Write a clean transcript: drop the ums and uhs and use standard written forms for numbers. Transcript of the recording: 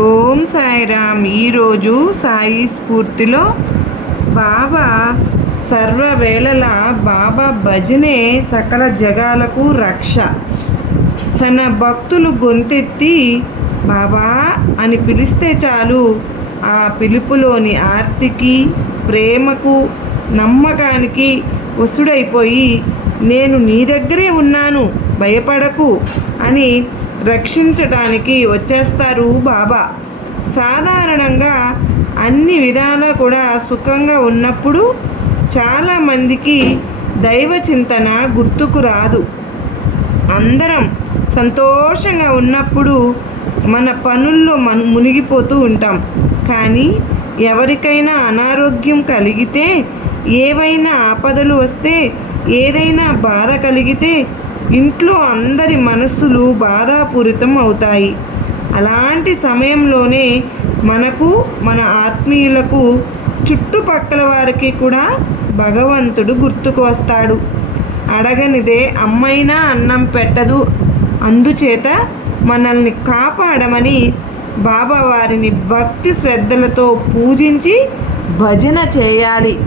ఓం సాయిరామ్. ఈరోజు సాయి స్ఫూర్తిలో బాబా సర్వవేళలా బాబా భజనే సకల జగాలకు రక్ష. తన భక్తులు గొంతెత్తి బాబా అని పిలిస్తే చాలు, ఆ పిలుపులోని ఆర్తికి, ప్రేమకు, నమ్మకానికి వసుడైపోయి నేను నీ దగ్గరే ఉన్నాను, భయపడకు అని రక్షించటానికి వచ్చేస్తారు బాబా. సాధారణంగా అన్ని విధాలా కూడా సుఖంగా ఉన్నప్పుడు చాలామందికి దైవ చింతన గుర్తుకు రాదు. అందరం సంతోషంగా ఉన్నప్పుడు మన పనుల్లో మునిగిపోతూ ఉంటాం. కానీ ఎవరికైనా అనారోగ్యం కలిగితే, ఏవైనా ఆపదలు వస్తే, ఏదైనా బాధ కలిగితే ఇంట్లో అందరి మనస్సులు బాధాపూరితం అవుతాయి. అలాంటి సమయంలోనే మనకు, మన ఆత్మీయులకు, చుట్టుపక్కల వారికి కూడా భగవంతుడు గుర్తుకు వస్తాడు. అడగనిదే అమ్మైనా అన్నం పెట్టదు. అందుచేత మనల్ని కాపాడమని బాబా వారిని భక్తి శ్రద్ధలతో పూజించి భజన చేయాలి.